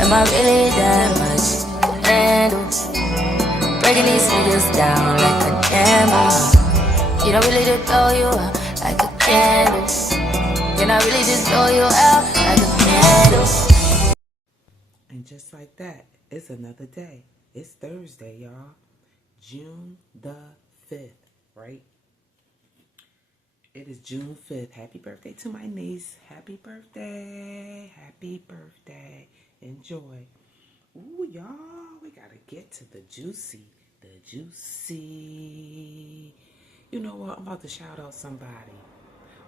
Am I really that much to handle? Breaking these niggas down like a camel. You don't really just throw you out like a candle. Can I really just throw you out like a candle? And just like that, it's another day. It's Thursday, y'all. June the 5th, right? It is June 5th. Happy birthday to my niece. Happy birthday. Happy birthday. Enjoy. Ooh, y'all, we gotta get to the juicy. The juicy. You know what? I'm about to shout out somebody.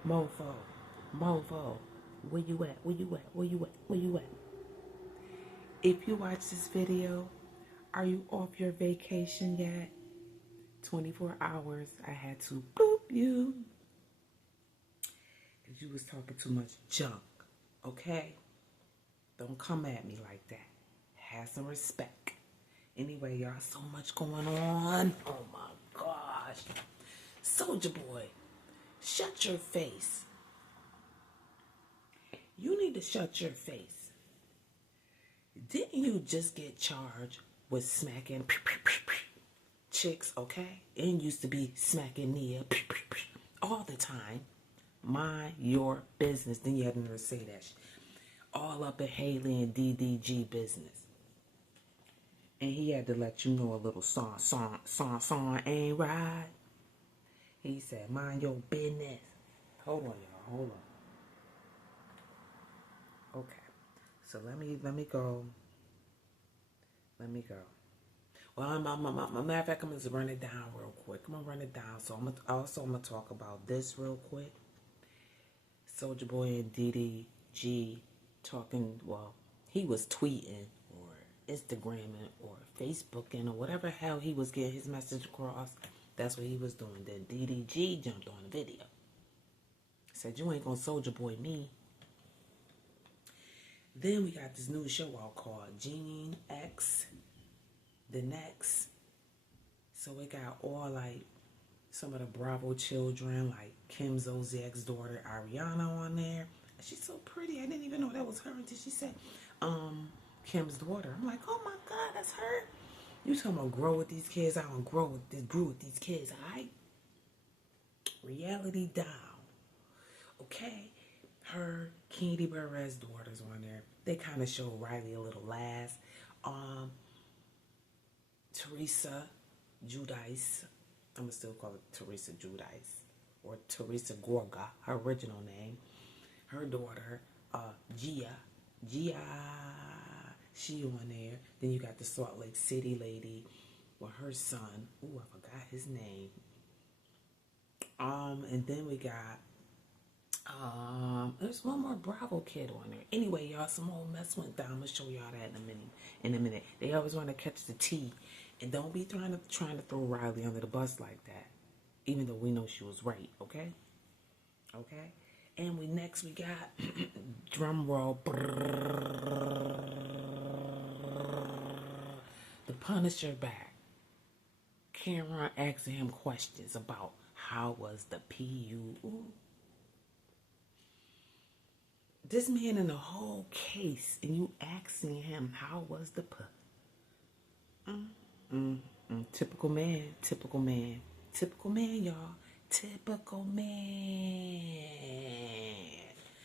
Mofo. Mofo. Where you at? Where you at? Where you at? Where you at? If you watch this video, are you off your vacation yet? 24 hours, I had to boop you. Because you was talking too much junk, okay? Don't come at me like that. Have some respect. Anyway, y'all, so much going on. Oh my gosh. Soulja Boy, shut your face. You need to shut your face. Didn't you just get charged with smacking chicks, okay? And used to be smacking Nia all the time. Mind your business. Then you had to say that shit. All up in Haley and DDG business. And he had to let you know a little song ain't right. He said, mind your business. Hold on, y'all. Hold on. Okay. So let me go. Let me go. Well, matter of fact, I'm going to run it down real quick. I'm going to run it down. So I'm going to talk about this real quick. Soulja Boy and DDG talking, well, he was tweeting or Instagramming or Facebooking or whatever hell he was getting his message across. That's what he was doing. Then DDG jumped on the video. Said, you ain't going to Soulja Boy me. Then we got this new show out called Gene X, The Next. So it got all like some of the Bravo children, like Kim Zolciak's daughter Ariana on there. She's so pretty. I didn't even know that was her until she said Kim's daughter. I'm like, oh my God, that's her. You talking about grow with these kids? I don't grew with these kids, alright? Reality down. Okay? Her, Kandi Burruss daughters on there. They kind of show Riley a little last. Teresa Giudice. I'm going to still call it Teresa Giudice. Or Teresa Gorga, her original name. Her daughter, Gia, she on there. Then you got the Salt Lake City lady with her son. Ooh, I forgot his name. And then we got, there's one more Bravo kid on there. Anyway, y'all, some old mess went down. I'm gonna show y'all that in a minute. They always want to catch the tea, and don't be trying to throw Riley under the bus like that. Even though we know she was right, okay? Okay. And we got drum roll. The Punisher back. Cameron asking him questions about how was the PU. This man in the whole case, and you asking him how was the Typical man, y'all. Typical man.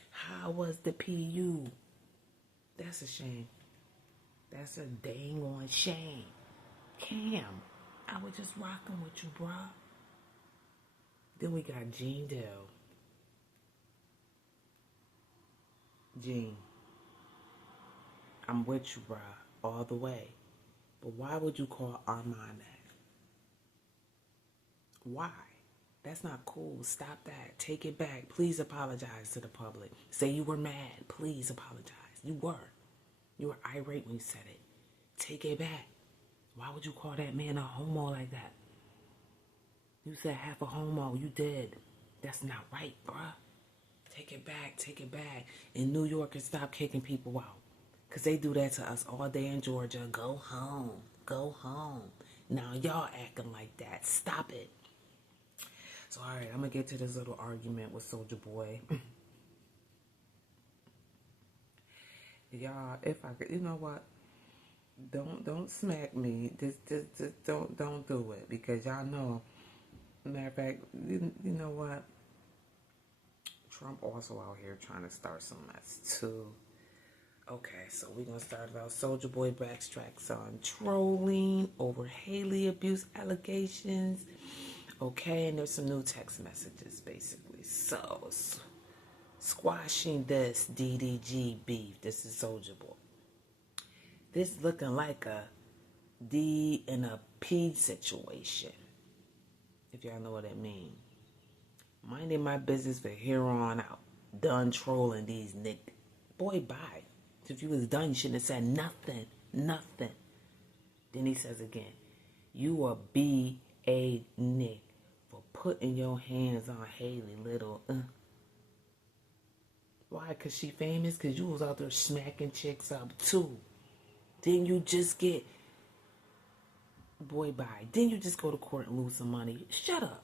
How was the PU? That's a shame. That's a dang on shame. Cam, I was just rocking with you, bruh. Then we got Gene Dell. Gene, I'm with you, bruh, all the way. But why would you call Armand that? Why? That's not cool. Stop that. Take it back. Please apologize to the public. Say you were mad. Please apologize. You were. You were irate when you said it. Take it back. Why would you call that man a homo like that? You said half a homo. You did. That's not right, bruh. Take it back. Take it back. In New York, and stop kicking people out. Because they do that to us all day in Georgia. Go home. Go home. Now y'all acting like that. Stop it. So, all right, I'm going to get to this little argument with Soulja Boy. Y'all, if I could, you know what? Don't smack me. Just don't do it, because y'all know. Matter of fact, you know what? Trump also out here trying to start some mess too. Okay, so we're gonna start about Soulja Boy backtracks on trolling over Haley abuse allegations. Okay, and there's some new text messages basically. So squashing this DDG beef. This is Soulja Boy. This looking like a D and a P situation, if y'all know what I mean. Minding my business from here on out. Done trolling these niggas. Boy, bye. If you was done, you shouldn't have said nothing. Nothing. Then he says again, you a B.A. Nick for putting your hands on Haley little. Why? Because she famous? Because you was out there smacking chicks up too. Didn't you just get... Boy, bye. Didn't you just go to court and lose some money? Shut up.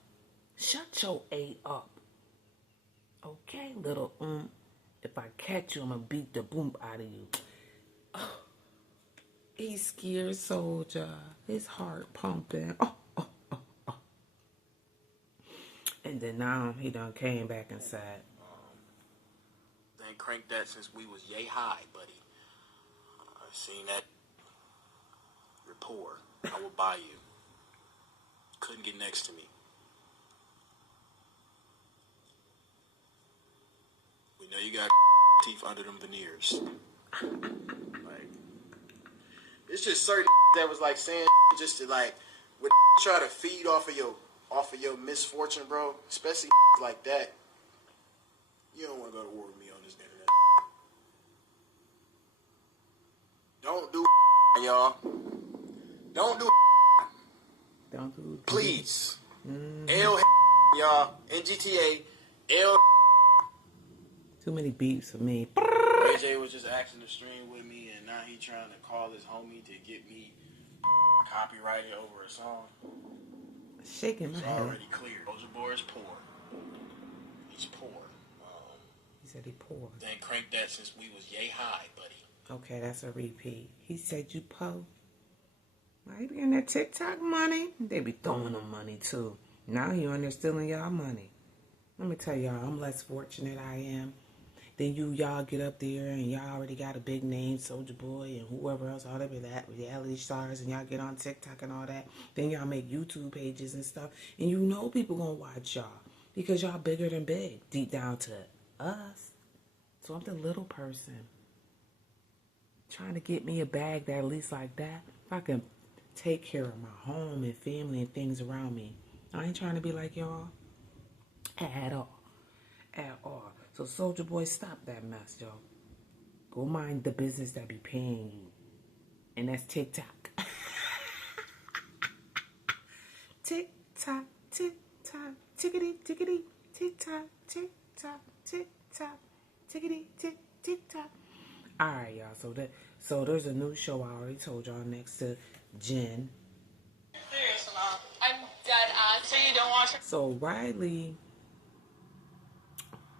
Shut your A up. Okay, little If I catch you, I'm gonna beat the boom out of you. Oh, he's scared, Soulja. His heart pumping. And then now he done came back and said, they ain't cranked that since we was yay high, buddy. I seen that. You're poor. I will buy you. Couldn't get next to me. We know you got teeth under them veneers. Like, it's just certain that was like saying just to like would try to feed off of your misfortune, bro. Especially like that. You don't want to go to war with me on this internet. Don't do y'all. Don't do please. L y'all. NGTA. L. Too many beeps for me. Ray J was just asking to stream with me, and now he trying to call his homie to get me copyrighted over a song. Shaking my It's head. already clear. Soulja Boy is poor. He's poor. He said he poor. They ain't cranked that since we was yay high, buddy. Okay, that's a repeat. He said you po. Why you getting that TikTok money? They be throwing them money too. Now he on there stealing y'all money. Let me tell y'all, I'm less fortunate I am. Then y'all get up there and y'all already got a big name, Soulja Boy and whoever else, all of that, reality stars, and y'all get on TikTok and all that. Then y'all make YouTube pages and stuff. And you know people gonna watch y'all because y'all bigger than big, deep down to us. So I'm the little person trying to get me a bag that at least like that, if I can take care of my home and family and things around me. I ain't trying to be like y'all at all. At all. So Soulja Boy, stop that mess, yo. Go mind the business that be paying you. And that's TikTok. Tick-tock, tick-tock, tickety, tickety, tick-tock, tick-tock, tick-tock, tickety, tick, tick-tock. Alright, y'all. So there's a new show I already told y'all next to Jen. Serious enough. I'm dead ass. So you don't watch it? So Riley,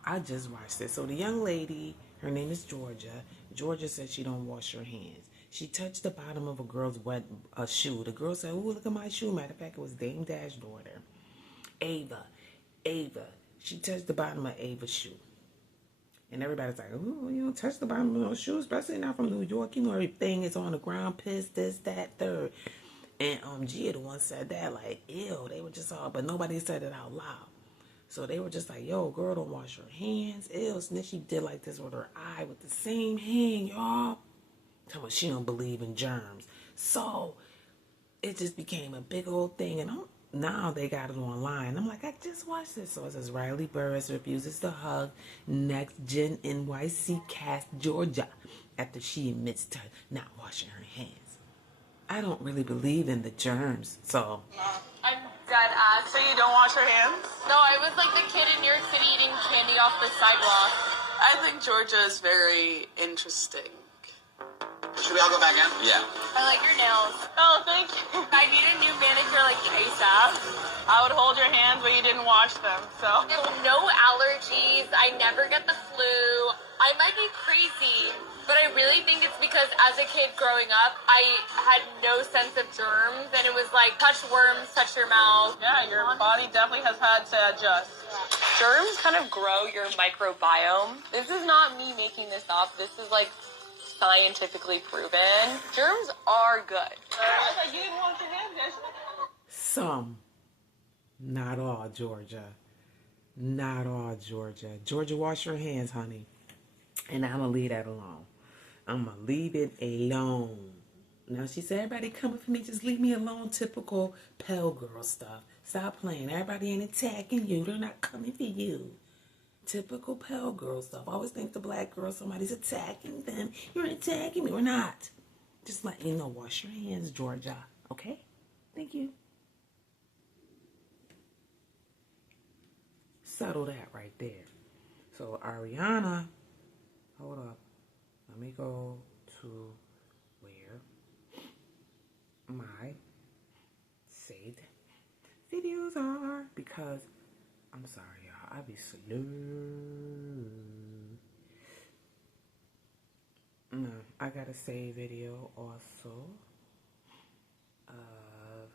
I just watched it. So the young lady, her name is Georgia. Georgia said she don't wash her hands. She touched the bottom of a girl's wet shoe. The girl said, "Ooh, look at my shoe." Matter of fact, it was Dame Dash's daughter, Ava. She touched the bottom of Ava's shoe. And everybody's like, "Ooh, you don't touch the bottom of no shoe, especially not from New York. You know, everything is on the ground, piss, this, that, third." And Gia, the one said that, like, ew. They were just all, but nobody said it out loud. So they were just like, "Yo, girl, don't wash her hands." Ew. And then she did like this with her eye with the same hand, y'all. Tell me she don't believe in germs. So it just became a big old thing. And now they got it online. I'm like, I just watched this. So it says Riley Burris refuses to hug Next Gen NYC cast Georgia after she admits to not washing her hands. I don't really believe in the germs. So I'm dead ass. So you don't wash your hands? No, I was like the kid in New York City eating candy off the sidewalk. I think Georgia is very interesting. Should we all go back in? Yeah. I like your nails. Oh, thank you. I need a new manicure like ASAP. I would hold your hands, but you didn't wash them, so. No allergies. I never get the flu. I might be crazy, But I really think it's because as a kid growing up, I had no sense of germs, and it was like, touch worms, touch your mouth. Yeah, your body definitely has had to adjust. Germs kind of grow your microbiome. This is not me making this up. This is like scientifically proven. Germs are good. I thought you didn't want your hands dirty. Some. Not all, Georgia. Not all, Georgia. Georgia, wash your hands, honey. And I'm going to leave that alone. I'm going to leave it alone. Now, she said, everybody coming for me, just leave me alone. Typical Pell Girl stuff. Stop playing. Everybody ain't attacking you. They're not coming for you. Typical Pell Girl stuff. Always think the black girl, somebody's attacking them. You're attacking me. We're not. Just let you know, wash your hands, Georgia. Okay? Thank you. Settle that right there. So, Ariana, hold up. Let me go to where my saved videos are, because I'm sorry, y'all, I be slow. No, I got a save video also of,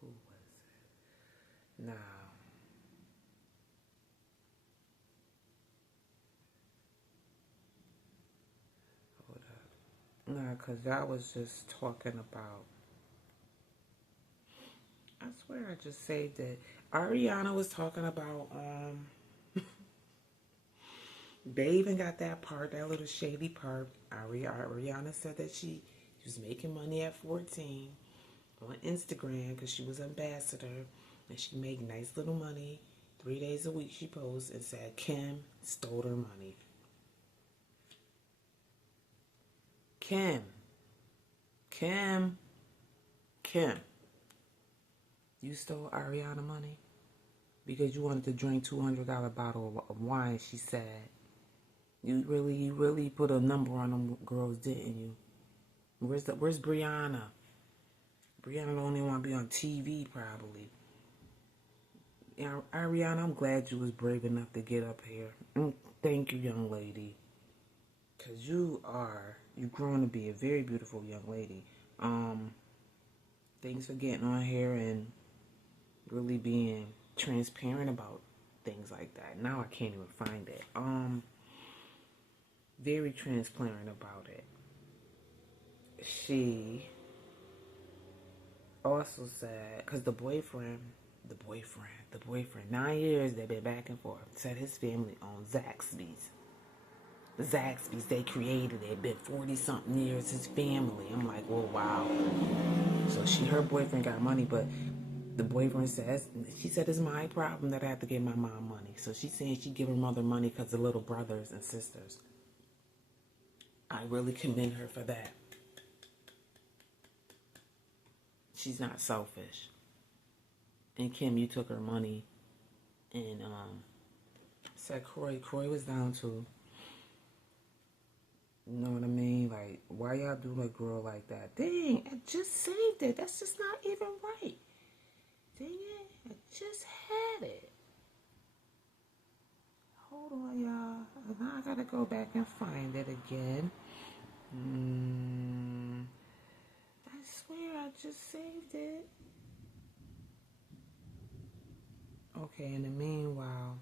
who was it? Now, hold up. No, because I was just talking about, I swear I just saved it. Ariana was talking about, they even got that part, that little shady part. Ariana said that she was making money at 14 on Instagram because she was ambassador, and she made nice little money. 3 days a week she posts and said Kim stole her money. Kim. You stole Ariana money because you wanted to drink $200 bottle of wine, she said. You really put a number on them girls, didn't you? Where's Brianna? Brianna don't even want to be on TV, probably. Yeah, Ariana, I'm glad you was brave enough to get up here. Thank you, young lady. Because you're growing to be a very beautiful young lady. Thanks for getting on here and really being transparent about things like that. Now I can't even find it. Very transparent about it. She also said, because the boyfriend, 9 years they've been back and forth, said his family owned Zaxby's. Zaxby's, they created it, been 40-something years, his family. I'm like, well, wow. So her boyfriend got money, but the boyfriend says, she said, it's my problem that I have to give my mom money. So she's saying she give her mother money because of little brothers and sisters. I really commend her for that. She's not selfish. And Kim, you took her money and said Croy was down too. You know what I mean? Like, why y'all do a girl like that? Dang, I just saved it. That's just not even right. Dang it, I just had it. Hold on, y'all. Now I gotta go back and find it again. I swear I just saved it. Okay, in the meanwhile,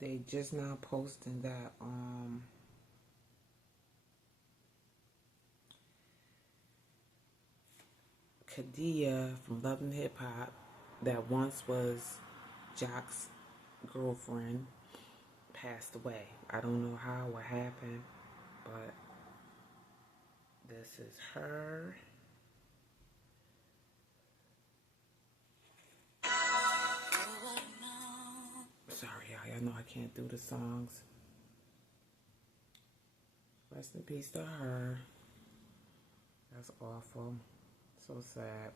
they just now posting that Kadia from Love and Hip Hop, that once was Jock's girlfriend, passed away. I don't know how, what happened, but this is her. Sorry, y'all know I can't do the songs. Rest in peace to her. That's awful. So sad.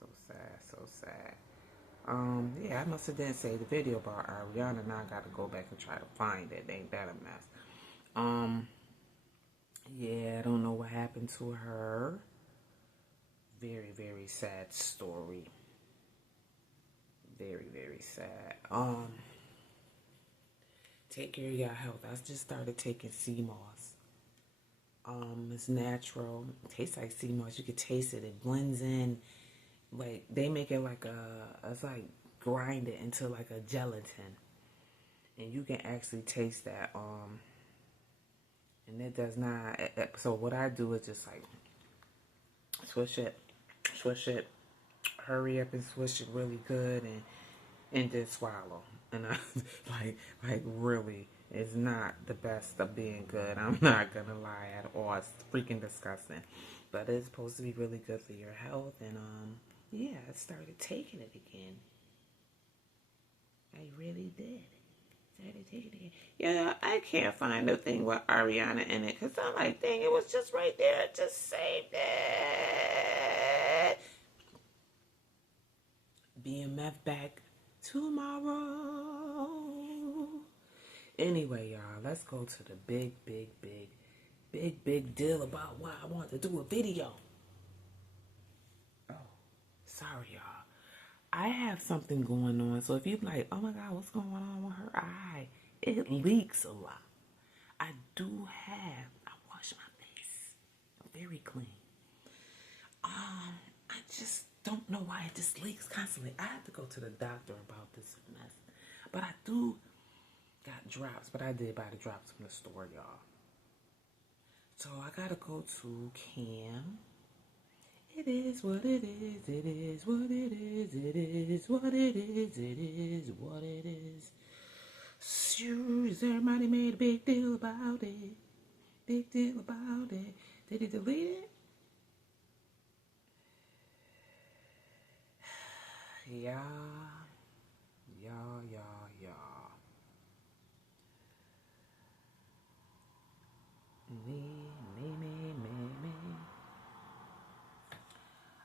So sad, so sad. Yeah, I must have didn't say the video about Ariana. Now I gotta go back and try to find it. Ain't that a mess? Yeah, I don't know what happened to her. Very, very sad story. Very, very sad. Take care of your health. I just started taking sea moss. It's natural. It tastes like sea moss. You can taste it. It blends in. Like they make it like it's like grind it into like a gelatin, and you can actually taste that. And it does not. So what I do is just like swish it, hurry up and swish it really good, and then swallow. And I like really, it's not the best of being good. I'm not gonna lie at all. It's freaking disgusting, but it's supposed to be really good for your health. And yeah, I started taking it again. I really did. Started taking it again. Yeah, I can't find the thing with Ariana in it because I'm like, dang, it was just right there. Just saved it. BMF back tomorrow. Anyway, y'all, let's go to the big deal about why I want to do a video. Oh, sorry, y'all. I have something going on. So if you're like, oh my God, what's going on with her eye? It leaks a lot. I wash my face. I'm very clean. I just don't know why it just leaks constantly. I have to go to the doctor about this mess. But I do got drops, but I did buy the drops from the store, y'all. So I gotta go to Cam. It is what it is, it is what it is, it is what it is, it is what it is. Sure, everybody made a big deal about it. Big deal about it. Did he delete it? Y'all. Me.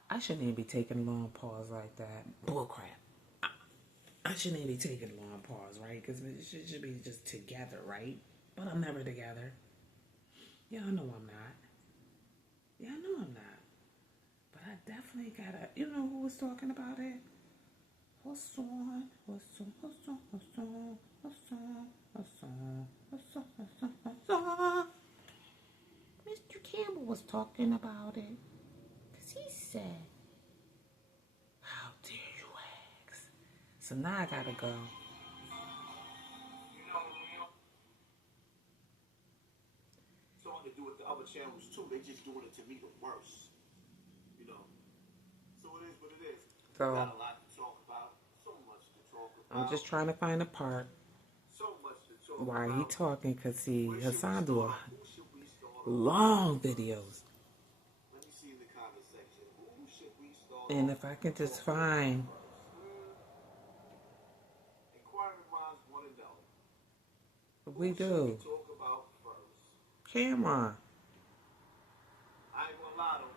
I shouldn't even be taking long pause like that. Bullcrap. I shouldn't even be taking long pause, right? Because it should be just together, right? But I'm never together. Y'all know I'm not. But I definitely gotta, you know who was talking about it? Hassan. Mr. Campbell was talking about it. Because he said, how dare you ask? So now I gotta go. Something to do with the other channels too. They just doing it to me the worst. You know. So it is what it is. So got a lot to talk about. So much to talk about. I'm just trying to find a part So much to talk while about. he talking, because see, Hassan do a long videos. Let me see in the comment section. Who should we start? And if I can just find Inquiring minds want to know. we Who should do. we talk about first? Cameron. I ain't gonna lie though.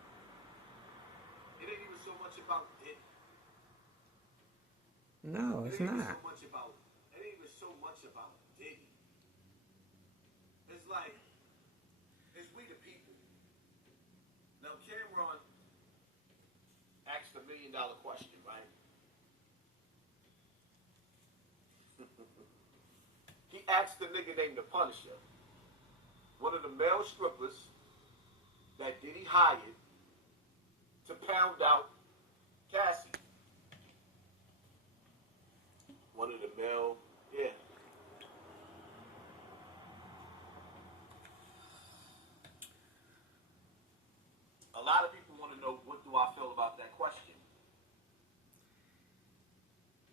It ain't even so much about it. No, it's It ain't even not. so much about. It ain't even so much about Diddy. It's like it's we the people. Now Cameron asked $1 million question, right? He asked the nigga named the Punisher, one of the male strippers that Diddy hired to pound out Cassie. One of the male, yeah. A lot of people want to know, what do I feel about that question?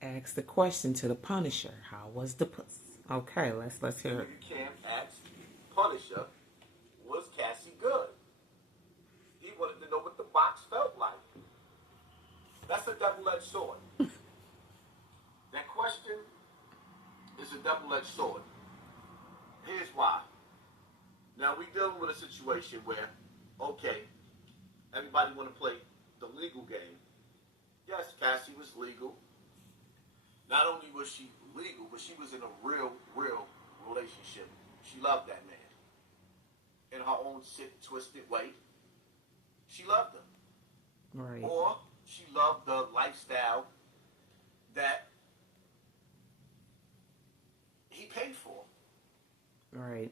Ask the question to the Punisher. How was the puss? Okay, let's hear it. You can't ask Punisher, was Cassie good? He wanted to know what the box felt like. That's a double-edged sword. That question is a double-edged sword. Here's why. Now, we dealing with a situation where, okay, everybody want to play the legal game. Yes, Cassie was legal. Not only was she legal, but she was in a real relationship. She loved that man. In her own sick, twisted way. She loved him. Right. Or she loved the lifestyle that he paid for. Right.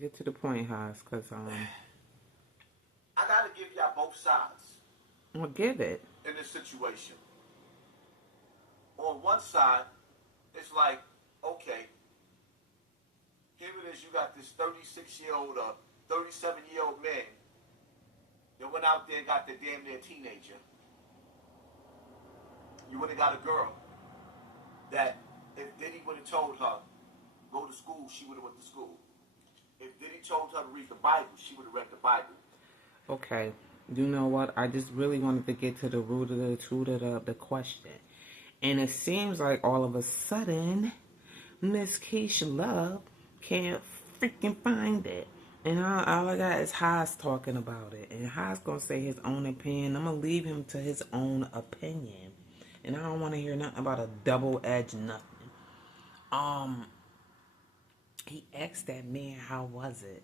Get to the point, Haas, because, I gotta give y'all both sides well, give it. in this situation. On one side, it's like, okay, here it is, you got this 36-year-old, 37-year-old man that went out there and got the damn near teenager. You would have got a girl that if Diddy would have told her, go to school, she would have went to school. If Diddy told her to read the Bible, she would have read the Bible. Okay. You know what? I just really wanted to get to the root of the question. And it seems like all of a sudden, Miss Keisha Love can't freaking find it. And all I got is Haas talking about it. And Haas going to say his own opinion. I'm going to leave him to his own opinion. And I don't want to hear nothing about a double-edged nothing. He asked that man, how was it?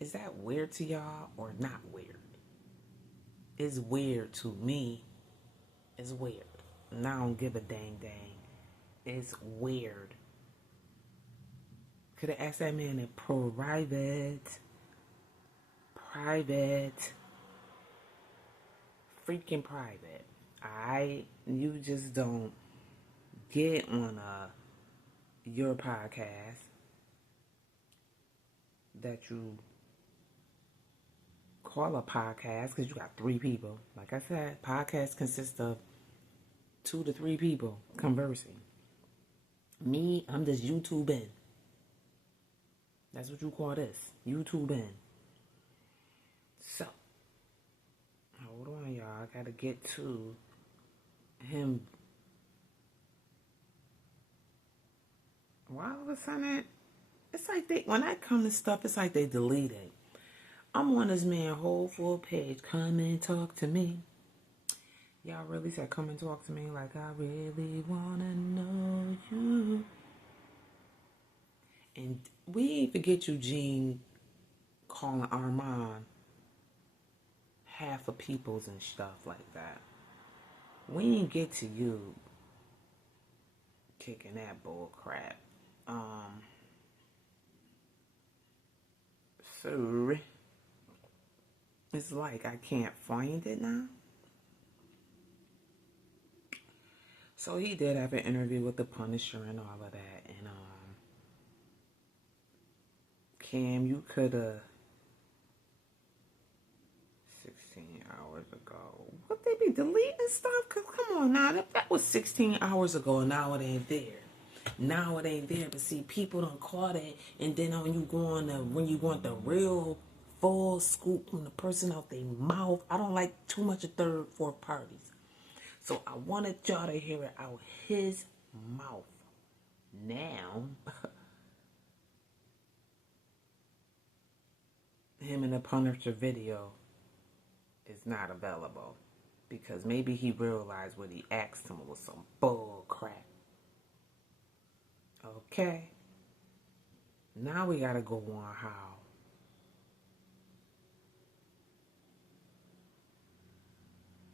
Is that weird to y'all or not weird? It's weird to me. It's weird. And I don't give a dang. It's weird. Could have asked that man in private. Freaking private. You just don't get on your podcast that you call a podcast, because you got 3 people. Like I said, podcasts consist of 2 to 3 people conversing. Me, I'm just YouTubing. That's what you call this. YouTubing. So, hold on, y'all. I gotta get to him. Why all of a sudden, it's like when I come to stuff, it's like they delete it. I'm on this man whole full page. Come and talk to me. Y'all really said come and talk to me like I really wanna know you. And we ain't forget Eugene calling Armand half of peoples and stuff like that. We ain't get to you kicking that bull crap. So it's like I can't find it now. So he did have an interview with the Punisher and all of that. And Cam, you could have 16 hours ago. Would they be deleting stuff? Cause come on now, that was 16 hours ago and now it ain't there. Now it ain't there, but see, people don't caught it, and then when you want the real full scoop from the person out their mouth, I don't like too much of third, fourth parties. So I wanted y'all to hear it out his mouth. Now, him in the Punisher video is not available because maybe he realized what he asked him was some bull crap. Okay. Now we gotta go on how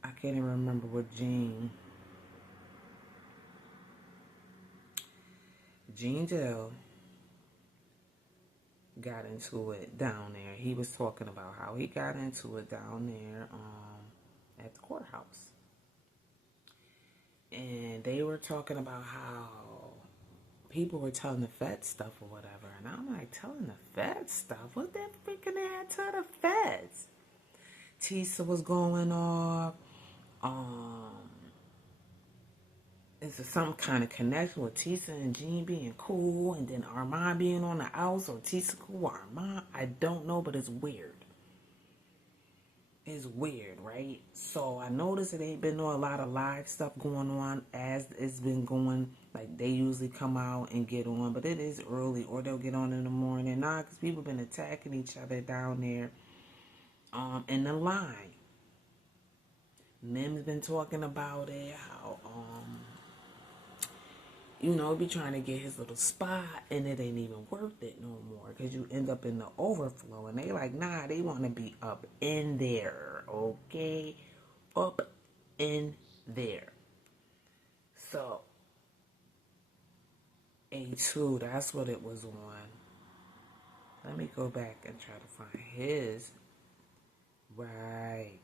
I can't even remember what Gene Dell got into it down there. He was talking about how he got into it down there at the courthouse. And they were talking about how people were telling the Fed stuff or whatever. And I'm like, telling the Fed stuff? What that freaking they had to tell the Feds? Tisa was going off. Is there some kind of connection with Tisa and Gene being cool and then Armand being on the outs, or Tisa cool with Armand? I don't know, but it's weird. It's weird, right? So I noticed it ain't been a lot of live stuff going on as it's been going. Like they usually come out and get on, but it is early, or they'll get on in the morning. Nah, because people been attacking each other down there in the line. Mim's been talking about it, how be trying to get his little spot, and it ain't even worth it no more, because you end up in the overflow, and they like, nah, they want to be up in there, okay? Up in there. So, A2, that's what it was on. Let me go back and try to find his. Right.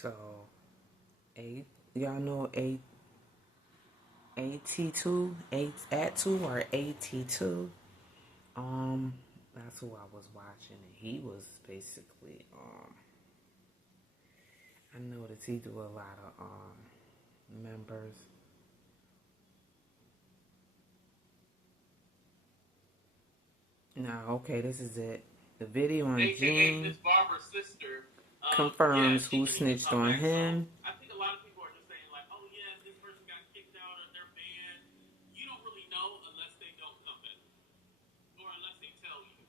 So, y'all know AT2, at2 or AT2. That's who I was watching, and he was basically, I noticed he do a lot of, members. Now, okay, this is it. The video on Gene Miss Barbara's sister confirms who snitched on him. I think a lot of people are just saying like, oh yeah, this person got kicked out of their band. You don't really know unless they don't come in. Or unless they tell you.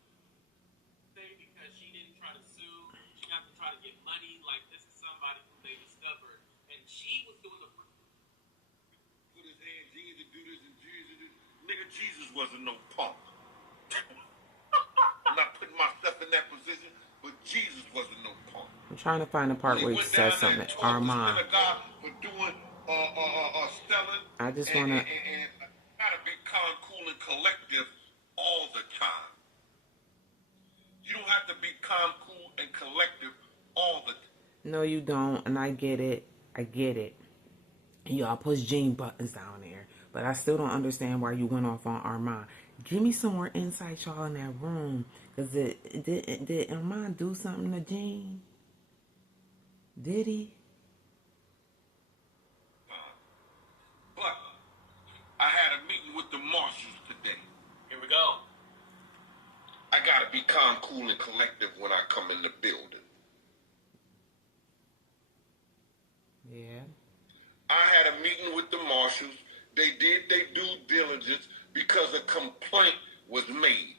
Say because she didn't try to sue, she got to try to get money, like this is somebody who they discovered. And she was doing the put his hand, Jesus do this and Jesus do this. Nigga, Jesus wasn't no punk. I'm not putting myself in that position, but Jesus wasn't no punk. I'm trying to find the part where he says something. Armand. For doing, selling. I just want to. And try to be calm, cool, and collective all the time. You don't have to be calm, cool, and collective all the time. No, you don't, and I get it. I get it. Y'all push Gene buttons down there, but I still don't understand why you went off on Armand. Give me some more insight, y'all, in that room. Because did Armand do something to Gene? Did he? But I had a meeting with the marshals today. Here we go. I got to be calm, cool, and collective when I come in the building. Yeah. I had a meeting with the marshals. They did their due diligence because a complaint was made.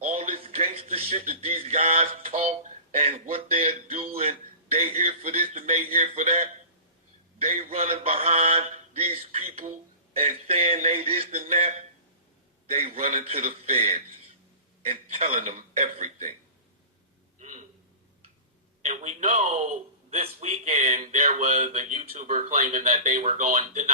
All this gangster shit that these guys talk and what they're doing, they here for this and they here for that. They running behind these people and saying they this and that. They running to the feds and telling them everything. And we know this weekend there was a YouTuber claiming that they were going to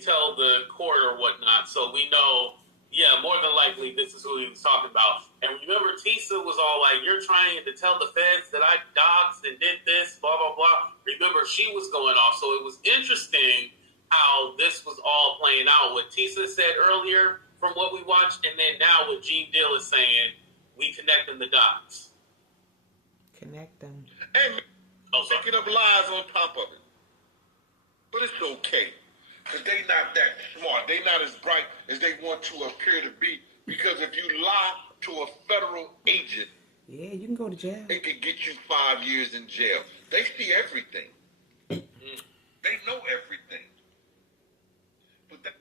tell the court or whatnot. So we know, yeah, more than likely this is who he was talking about. And remember, Tisa was all like, you're trying to tell the feds that I doxed and did this, blah, blah, blah. Remember, she was going off. So it was interesting how this was all playing out. What Tisa said earlier from what we watched, and then now what Gene Deal is saying, we connecting the dots. Connect them. And making up lies on top of it. But it's okay. Because they not that smart. They not as bright as they want to appear to be. Because if you lie to a federal agent, yeah, you can go to jail. They could get you 5 years in jail. They see everything. They know everything. But that,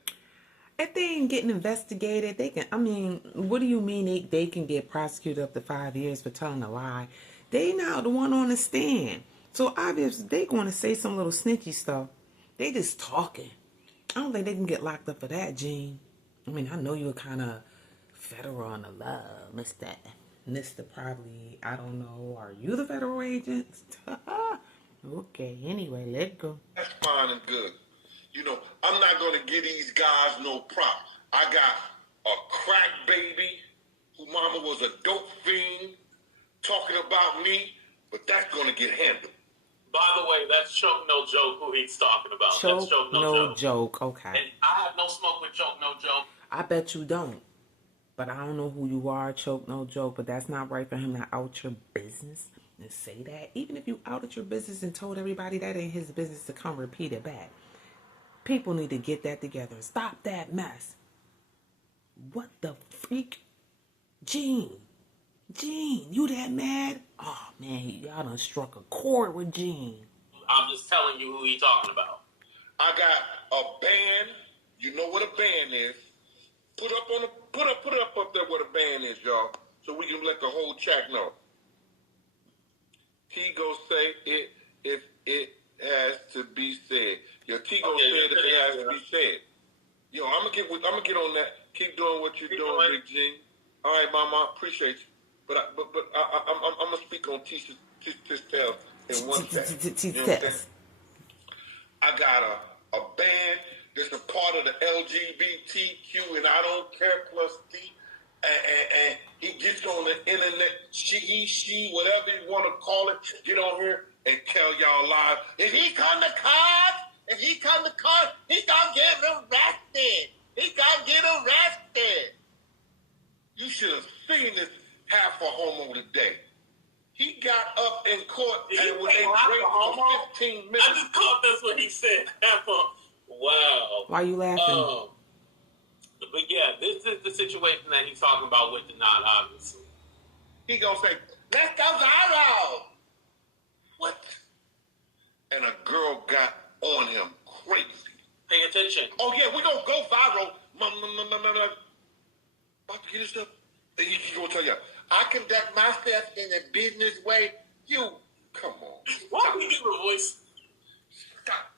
if they ain't getting investigated, they can, I mean, what do you mean they can get prosecuted up to 5 years for telling a lie? They not the one on the stand. So obviously they going to say some little snitchy stuff. They just talking. I don't think they can get locked up for that, Gene. I mean, I know you were kind of federal on the law, Mr. Probably, I don't know. Are you the federal agent? Okay, anyway, let go. That's fine and good. You know, I'm not going to give these guys no props. I got a crack baby who mama was a dope fiend talking about me, but that's going to get handled. By the way, that's Choke No Joke who he's talking about. Choke that's Choke No Joke. Okay. And I have no smoke with Choke No Joke. I bet you don't. But I don't know who you are, Choke No Joke, but that's not right for him to out your business and say that. Even if you outed your business and told everybody that ain't his business to come repeat it back. People need to get that together. Stop that mess. What the freak? Gene, you that mad? Oh, man, y'all done struck a chord with Gene. I'm just telling you who he talking about. I got a band. You know what a band is. Put it up there what a band is, y'all, so we can let the whole chat know. Tigo say it if it has to be said. Your Tigo said if it has to be said. Yo, I'm gonna get on that. Keep doing what you're doing, Big G. All right, Mama, appreciate you. But I'm gonna speak on T's in one second. I got a band that's a part of the LGBTQ and I don't care plus D. And he gets on the internet, she, whatever you want to call it, get on here and tell y'all live. If he come to cars, he gonna get arrested. He gonna get arrested. You should have seen this half a homo today. He got up in court and when they drank for 15 minutes. I just caught that's what he said. Half a wow. Why are you laughing? But yeah, this is the situation that he's talking about with the knot, obviously. He gonna say, let's go viral. What? And a girl got on him crazy. Pay attention. Oh yeah, we gonna go viral. About to get this up. And he gonna tell you, I conduct myself in a business way. You, come on. Why would you give a voice? Stop.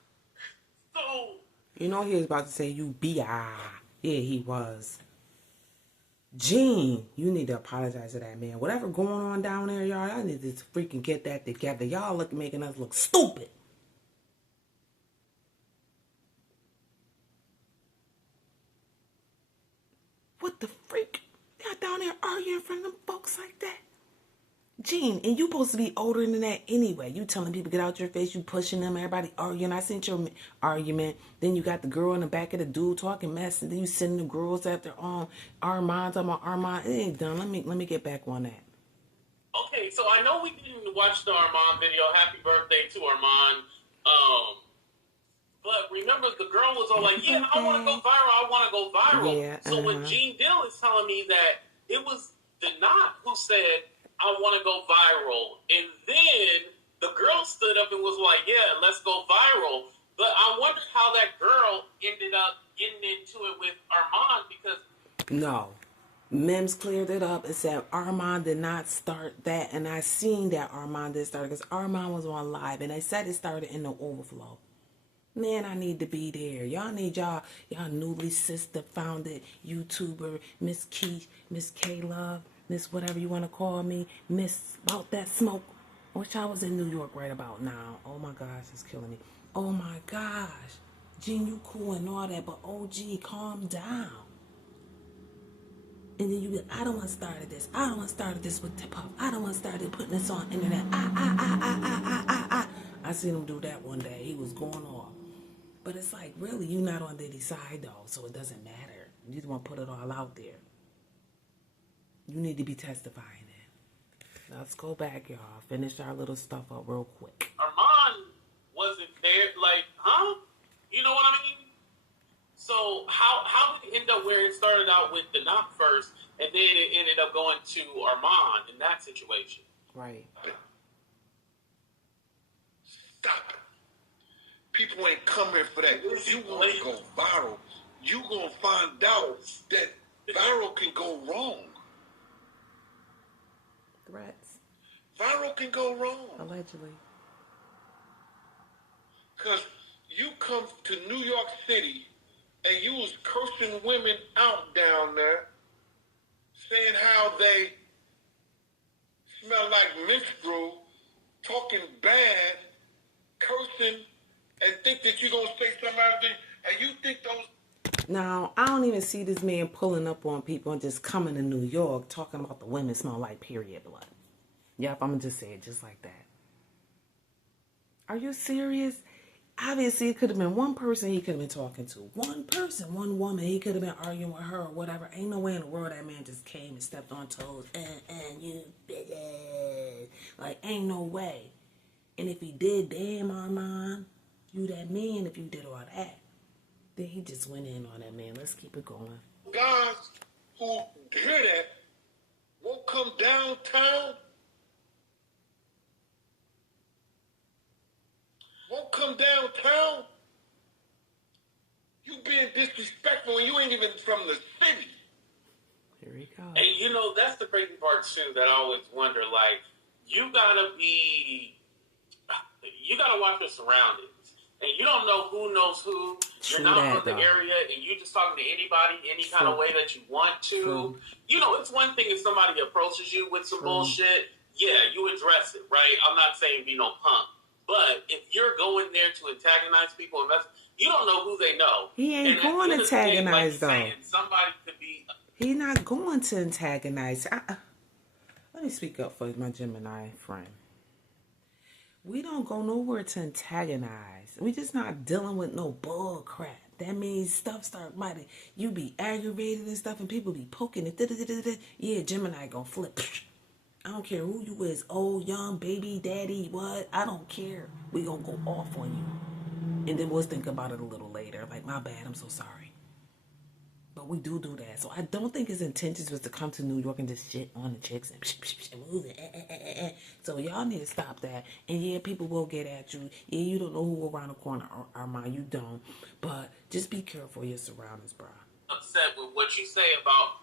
So. You know he was about to say you B.I. Yeah, he was. Gene, you need to apologize to that man. Whatever going on down there, y'all need to freaking get that together. Y'all making us look stupid. What the freak? Y'all down there arguing in front of them folks like that? Gene, and you supposed to be older than that anyway. You telling people get out your face, you pushing them, everybody arguing. I seen your argument. Then you got the girl in the back of the dude talking mess, and then you sending the girls after Armand, talking about Armand. It ain't done. Let me get back on that. Okay, so I know we didn't watch the Armand video. Happy birthday to Armand. But remember, the girl was all like, yeah, I want to go viral. Yeah, so when Gene Dill is telling me that it was the knot who said, I want to go viral. And then the girl stood up and was like, yeah, let's go viral. But I wonder how that girl ended up getting into it with Armand because... No. Mims cleared it up and said Armand did not start that. And I seen that Armand did start because Armand was on live. And they said it started in the overflow. Man, I need to be there. Y'all need y'all newly sister founded YouTuber, Miss K-Love. Miss whatever you want to call me, Miss About That Smoke. I wish I was in New York right about now. Oh my gosh, it's killing me. Oh my gosh. Gene, you cool and all that, but OG, calm down. And then you be like, I don't want to start this. I don't want to start this with Tip Up. I don't want to start putting this on internet. I seen him do that one day. He was going off. But it's like, really, you're not on Diddy's side though, so it doesn't matter. You just want to put it all out there. You need to be testifying it. Let's go back, y'all. Finish our little stuff up real quick. Armand wasn't there. Like, huh? You know what I mean? So how did it end up where it started out with the knock first, and then it ended up going to Armand in that situation? Right. Stop it. People ain't coming for that. You want to go viral. You gonna find out that viral can go wrong. Threats. Viral can go wrong. Allegedly. Because you come to New York City and you was cursing women out down there, saying how they smell like minstrel, talking bad, cursing, and think that you're going to say something out of it, and you think those... Now, I don't even see this man pulling up on people and just coming to New York talking about the women smell like period blood. Yep, I'm going to just say it just like that. Are you serious? Obviously, it could have been one person he could have been talking to. One person, one woman. He could have been arguing with her or whatever. Ain't no way in the world that man just came and stepped on toes. You bitch. Like, ain't no way. And if he did, damn, Armand, you that man if you did all that. Then he just went in on that man. Let's keep it going. Guys who hear that won't come downtown. Won't come downtown. You being disrespectful and you ain't even from the city. Here he goes. And you know, that's the crazy part too that I always wonder, like, you gotta watch your surroundings. And you don't know who knows who. You're not from the area and you just talking to anybody any kind of way that you want to. True. You know, it's one thing if somebody approaches you with some bullshit. Yeah, you address it, right? I'm not saying be no punk. But if you're going there to antagonize people, You don't know who they know. He ain't going to antagonize, though. Somebody could be. He not going to antagonize. Let me speak up for my Gemini friend. We don't go nowhere to antagonize. We just not dealing with no bull crap. That means stuff you be aggravated and stuff, and people be poking it. Yeah, Gemini gonna flip. I don't care who you is, old, young, baby, daddy, what. I don't care. We gonna go off on you. And then we'll think about it a little later. Like, my bad, I'm so sorry. But we do that. So I don't think his intentions was to come to New York and just shit on the chicks and move it. So y'all need to stop that. And yeah, people will get at you. Yeah, you don't know who around the corner, Armand. You don't. But just be careful of your surroundings, bro. Upset with what you say about,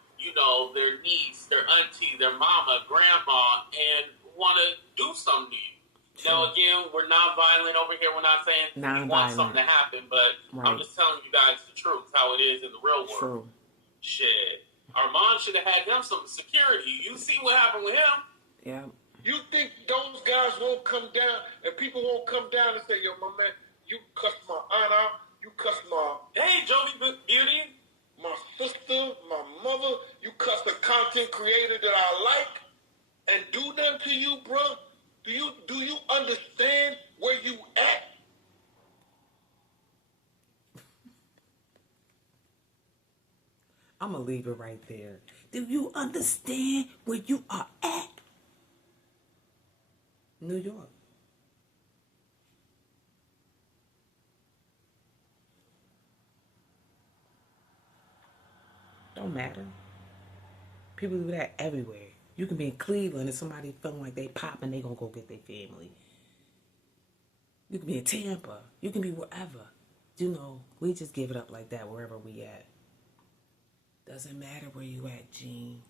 their niece, their auntie, their mama, grandma, and want to do something to you. True. Now, again, we're non-violent over here. We're not saying we want something to happen, but I'm just telling you guys the truth, how it is in the real world. True. Shit. Armand should have had him some security. You see what happened with him? Yeah. You think those guys won't come down and people won't come down and say, yo, my man, you cussed my aunt out, you cussed my... Hey, Jovi Beauty. My sister, my mother, you cussed the content creator that I like and do nothing to you, bro? Do you understand where you at? I'm going to leave it right there. Do you understand where you are at? New York. Don't matter. People do that everywhere. You can be in Cleveland and somebody feeling like they popping, they gonna go get their family. You can be in Tampa. You can be wherever. We just give it up like that wherever we at. Doesn't matter where you at, Gene.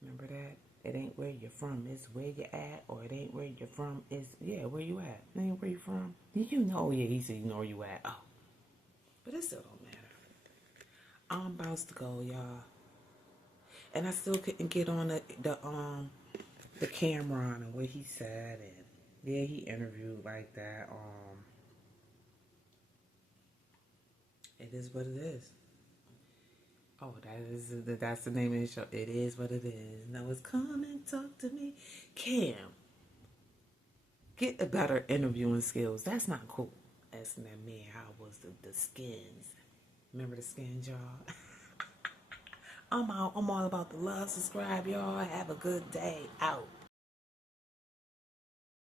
Remember that? It ain't where you're from, it's where you at. Or it ain't where you're from, it's, where you at. It ain't where you from. He said you know where you at. Oh. But it still don't matter. I'm about to go, y'all. And I still couldn't get on the camera and what he said. And yeah, he interviewed like that. It is what it is. Oh, that's the name of the show. It is what it is. Now it's come and talk to me. Cam, get a better interviewing skills. That's not cool. Asking that man how was the skins. Remember the skins, y'all? I'm out. I'm all about the love. Subscribe, y'all. Have a good day. Out.